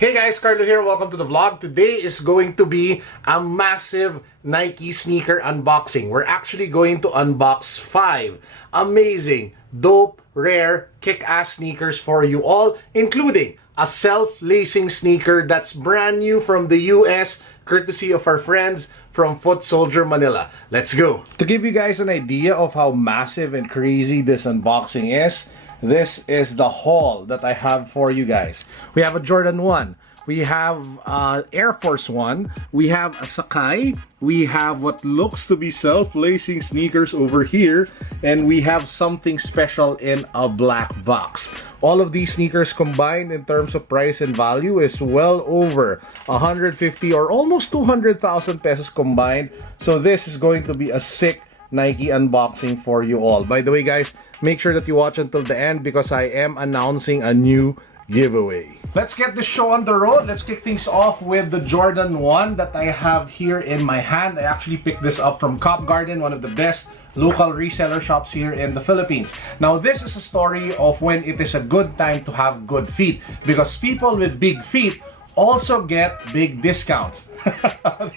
Hey guys, Carlo here. Welcome to the vlog. Today is going to be a massive Nike sneaker unboxing. We're actually going to unbox 5 amazing, dope, rare, kick-ass sneakers for you all, including a self-lacing sneaker that's brand new from the US, courtesy of our friends from Foot Soldier Manila. Let's go! To give you guys an idea of how massive and crazy this unboxing is, this is the haul that I have for you guys. We have a Jordan 1. We have Air Force 1. We have a Sakai. We have what looks to be self-lacing sneakers over here. And we have something special in a black box. All of these sneakers combined in terms of price and value is well over 150 or almost 200,000 pesos combined. So this is going to be a sick Nike unboxing for you all. By the way guys, make sure that you watch until the end because I am announcing a new giveaway. Let's get this show on the road. Let's kick things off with the Jordan 1 that I have here in my hand. I actually picked this up from Cop Garden, one of the best local reseller shops here in the Philippines. Now this is a story of when it is a good time to have good feet, because people with big feet also get big discounts.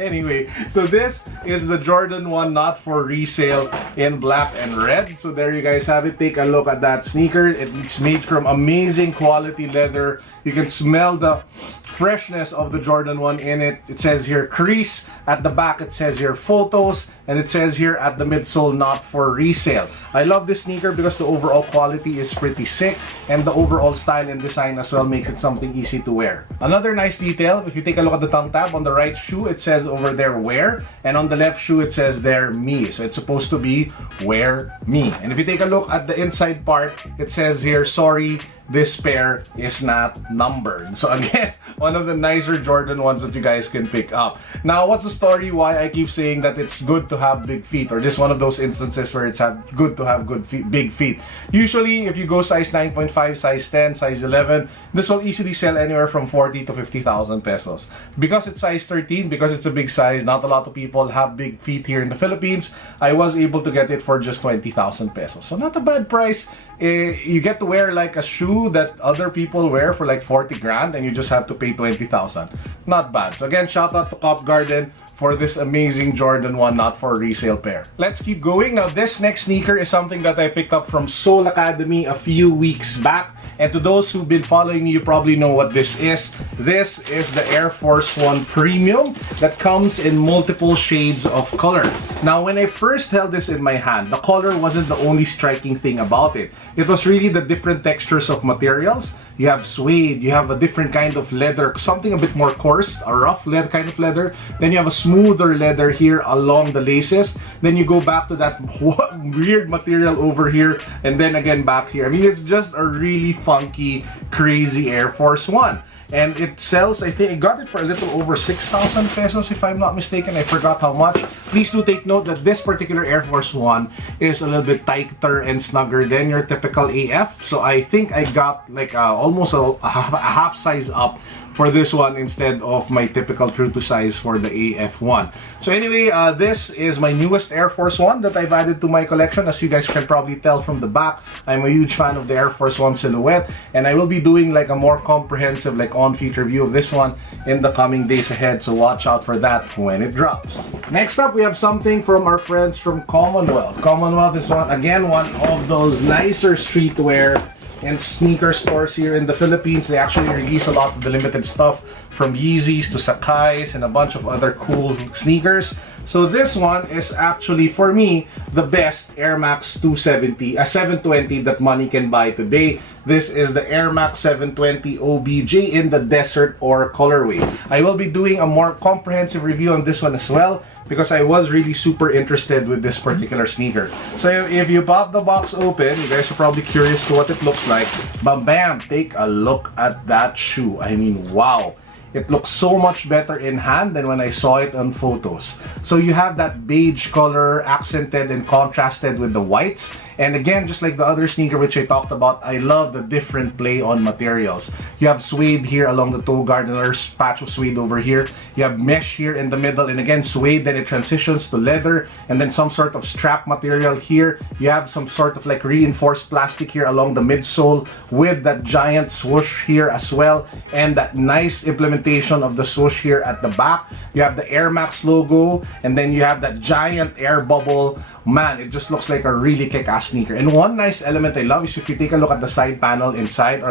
Anyway, so this is the Jordan 1 not for resale in black and red. So there you guys have it. Take a look at that sneaker. It's made from amazing quality leather. You can smell the freshness of the Jordan 1 in it. It says here crease. At the back it says here photos, and it says here at the midsole not for resale. I love this sneaker because the overall quality is pretty sick, and the overall style and design as well makes it something easy to wear. Another nice detail, if you take a look at the tongue tab, on the right shoe it says over there wear, and on the left shoe it says there me. So it's supposed to be wear me. And if you take a look at the inside part, it says here sorry, this pair is not numbered. So again, one of the nicer Jordan 1s that you guys can pick up. Now, what's the story why I keep saying that it's good to have big feet, or this one of those instances where it's good to have good feet, big feet? Usually, if you go size 9.5, size 10, size 11, this will easily sell anywhere from 40 to 50,000 pesos. Because it's size 13, because it's a big size, not a lot of people have big feet here in the Philippines, I was able to get it for just 20,000 pesos. So not a bad price. You get to wear like a shoe that other people wear for like 40 grand, and you just have to pay 20,000. Not bad. So again, shout out to Cop Garden for this amazing Jordan 1 not for resale pair. Let's keep going. Now this next sneaker is something that I picked up from Soul Academy a few weeks back. And to those who've been following me, you probably know what this is. This is the Air Force 1 Premium that comes in multiple shades of color. Now when I first held this in my hand, the color wasn't the only striking thing about it. It was really the different textures of materials. You have suede, you have a different kind of leather, something a bit more coarse, a rough leather kind of leather. Then you have a smoother leather here along the laces. Then you go back to that weird material over here, and then again back here. I mean, it's just a really funky, crazy Air Force 1. And it sells, I think I got it for a little over 6,000 pesos if I'm not mistaken. I forgot how much. Please do take note that this particular Air Force 1 is a little bit tighter and snugger than your typical AF. So I think I got like almost a half size up for this one instead of my typical true to size for the AF1. So anyway, this is my newest Air Force 1 that I've added to my collection. As you guys can probably tell from the back, I'm a huge fan of the Air Force 1 silhouette, and I will be doing like a more comprehensive like on-feet review of this one in the coming days ahead, so watch out for that when it drops. Next up, we have something from our friends from Commonwealth. Commonwealth is one of those nicer streetwear and sneaker stores here in the Philippines. They actually release a lot of the limited stuff from YEEZYs to Sakais and a bunch of other cool sneakers. So this one is actually, for me, the best Air Max 720 that money can buy today. This is the Air Max 720 OBJ in the desert or colorway. I will be doing a more comprehensive review on this one as well, because I was really super interested with this particular sneaker. So if you pop the box open, you guys are probably curious to what it looks like. But bam, take a look at that shoe. I mean, wow. It looks so much better in hand than when I saw it on photos. So you have that beige color accented and contrasted with the whites. And again, just like the other sneaker which I talked about, I love the different play on materials. You have suede here along the toe guard, another patch of suede over here. You have mesh here in the middle, and again suede, then it transitions to leather, and then some sort of strap material here. You have some sort of like reinforced plastic here along the midsole with that giant swoosh here as well, and that nice implementation of the swoosh here at the back. You have the Air Max logo, and then you have that giant air bubble. Man, it just looks like a really kick-ass sneaker. And one nice element I love is if you take a look at the side panel inside,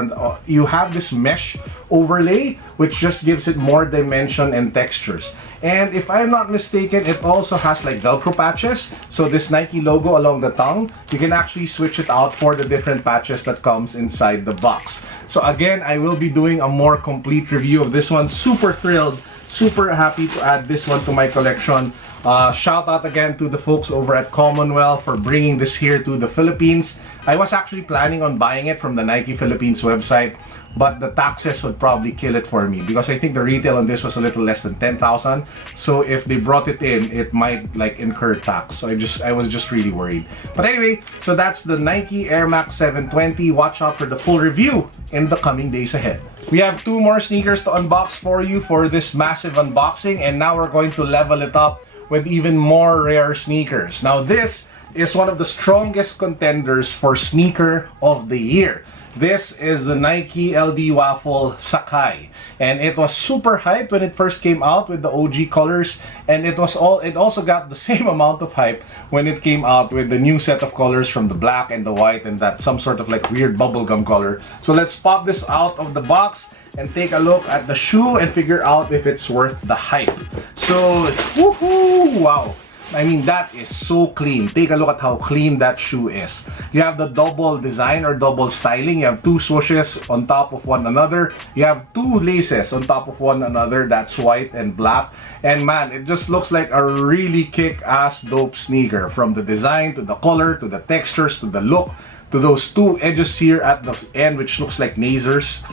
you have this mesh overlay which just gives it more dimension and textures. And if I'm not mistaken, it also has like Velcro patches. So this Nike logo along the tongue, you can actually switch it out for the different patches that comes inside the box. So again, I will be doing a more complete review of this one. Super thrilled, super happy to add this one to my collection. Shout out again to the folks over at Commonwealth for bringing this here to the Philippines. I was actually planning on buying it from the Nike Philippines website, but the taxes would probably kill it for me because I think the retail on this was a little less than 10,000. So if they brought it in, it might like incur tax. So I was just really worried. But anyway, so that's the Nike Air Max 720. Watch out for the full review in the coming days ahead. We have two more sneakers to unbox for you for this massive unboxing, and now we're going to level it up with even more rare sneakers. Now this is one of the strongest contenders for sneaker of the year. This is the Nike LB Waffle Sakai, and it was super hyped when it first came out with the OG colors, and it also got the same amount of hype when it came out with the new set of colors from the black and the white and that some sort of like weird bubblegum color. So let's pop this out of the box and take a look at the shoe and figure out if it's worth the hype. So, woohoo! Wow! I mean, that is so clean. Take a look at how clean that shoe is. You have the double design or double styling. You have two swooshes on top of one another. You have two laces on top of one another. That's white and black. And man, it just looks like a really kick-ass dope sneaker. From the design, to the color, to the textures, to the look, to those two edges here at the end which looks like nasers.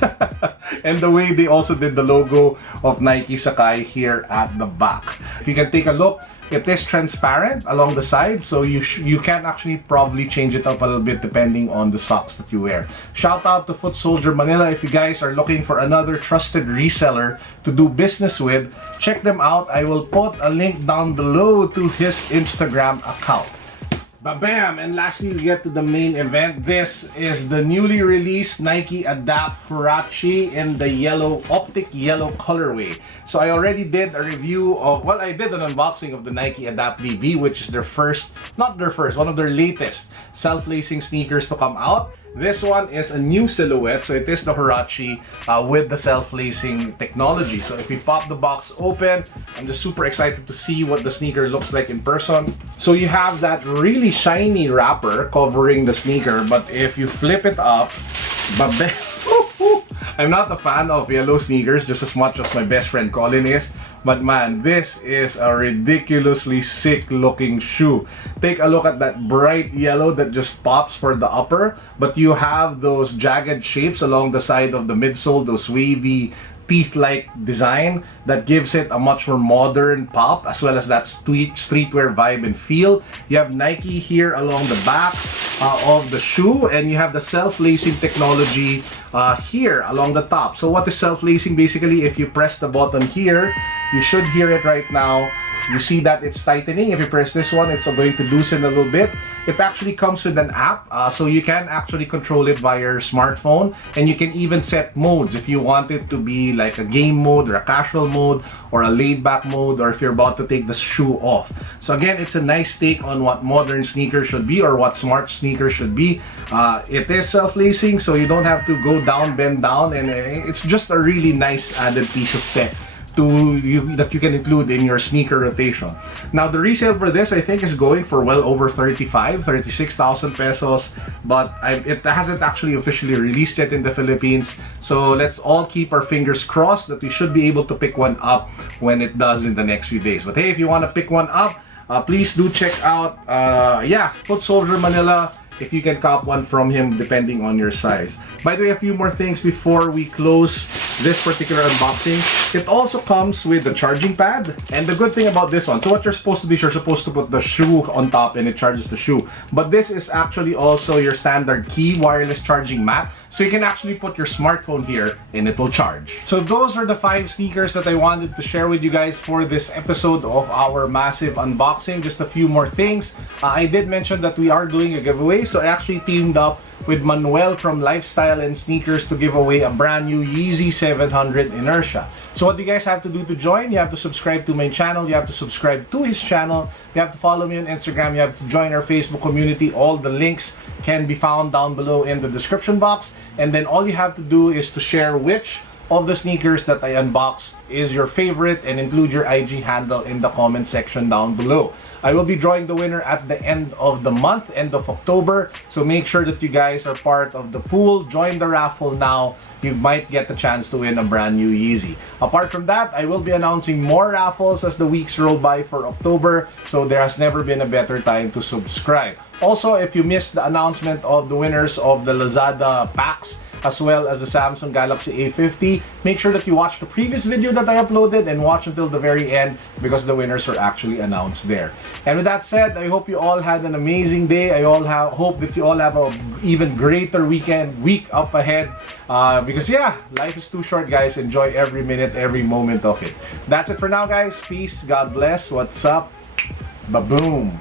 And the way they also did the logo of Nike Sakai here at the back. If you can take a look, it is transparent along the side, so you can actually probably change it up a little bit depending on the socks that you wear. Shout out to Foot Soldier Manila. If you guys are looking for another trusted reseller to do business with, check them out. I will put a link down below to his Instagram account. Bam! And lastly, we get to the main event. This is the newly released Nike Adapt Huarache in the yellow, Optic Yellow colorway. So I already did a review of, well, I did an unboxing of the Nike Adapt VV, which is their first, not their first, one of their latest self-lacing sneakers to come out. This one is a new silhouette, so it is the Huarache with the self-lacing technology. So if we pop the box open, I'm just super excited to see what the sneaker looks like in person. So you have that really shiny wrapper covering the sneaker, but if you flip it up, I'm not a fan of yellow sneakers just as much as my best friend Colin is, but man, this is a ridiculously sick looking shoe. Take a look at that bright yellow that just pops for the upper, but you have those jagged shapes along the side of the midsole, those wavy teeth-like design that gives it a much more modern pop, as well as that streetwear vibe and feel. You have Nike here along the back of the shoe, and you have the self-lacing technology here along the top. So what is self-lacing? Basically, if you press the button here, you should hear it right now. You see that it's tightening. If you press this one, it's going to loosen a little bit. It actually comes with an app, so you can actually control it via your smartphone, and you can even set modes if you want it to be like a game mode or a casual mode or a laid-back mode, or if you're about to take the shoe off. So again, it's a nice take on what modern sneakers should be, or what smart sneakers should be. It is self-lacing, so you don't have to go down, bend down, and it's just a really nice added piece of tech that you can include in your sneaker rotation. Now the resale for this, I think, is going for well over 36,000 pesos, but it hasn't actually officially released yet in the Philippines. So let's all keep our fingers crossed that we should be able to pick one up when it does in the next few days. But hey, if you want to pick one up, please do check out Foot Soldier Manila. if you can cop one from him depending on your size. By the way, a few more things before we close this particular unboxing. It also comes with the charging pad, and the good thing about this one, so what you're supposed to do is you're supposed to put the shoe on top and it charges the shoe, but this is actually also your standard key wireless charging mat, so you can actually put your smartphone here and it will charge. So those are the 5 sneakers that I wanted to share with you guys for this episode of our massive unboxing. Just a few more things. I did mention that we are doing a giveaway, so I actually teamed up with Manuel from Lifestyle and Sneakers to give away a brand new YEEZY 700 Inertia. So what you guys have to do to join, you have to subscribe to my channel, you have to subscribe to his channel, you have to follow me on Instagram, you have to join our Facebook community. All the links can be found down below in the description box, and then all you have to do is to share which of the sneakers that I unboxed is your favorite and include your IG handle in the comment section down below. I will be drawing the winner at the end of the month, end of October, so make sure that you guys are part of the pool. Join the raffle now. You might get the chance to win a brand new YEEZY. Apart from that, I will be announcing more raffles as the weeks roll by for October, so there has never been a better time to subscribe. Also, if you missed the announcement of the winners of the Lazada packs, as well as the Samsung Galaxy A50, make sure that you watch the previous video that I uploaded and watch until the very end, because the winners are actually announced there. And with that said, I hope you all had an amazing day. I hope that you all have an even greater week up ahead, because yeah, life is too short, guys. Enjoy every minute, every moment of it. That's it for now, guys. Peace, God bless. What's up? Ba-boom.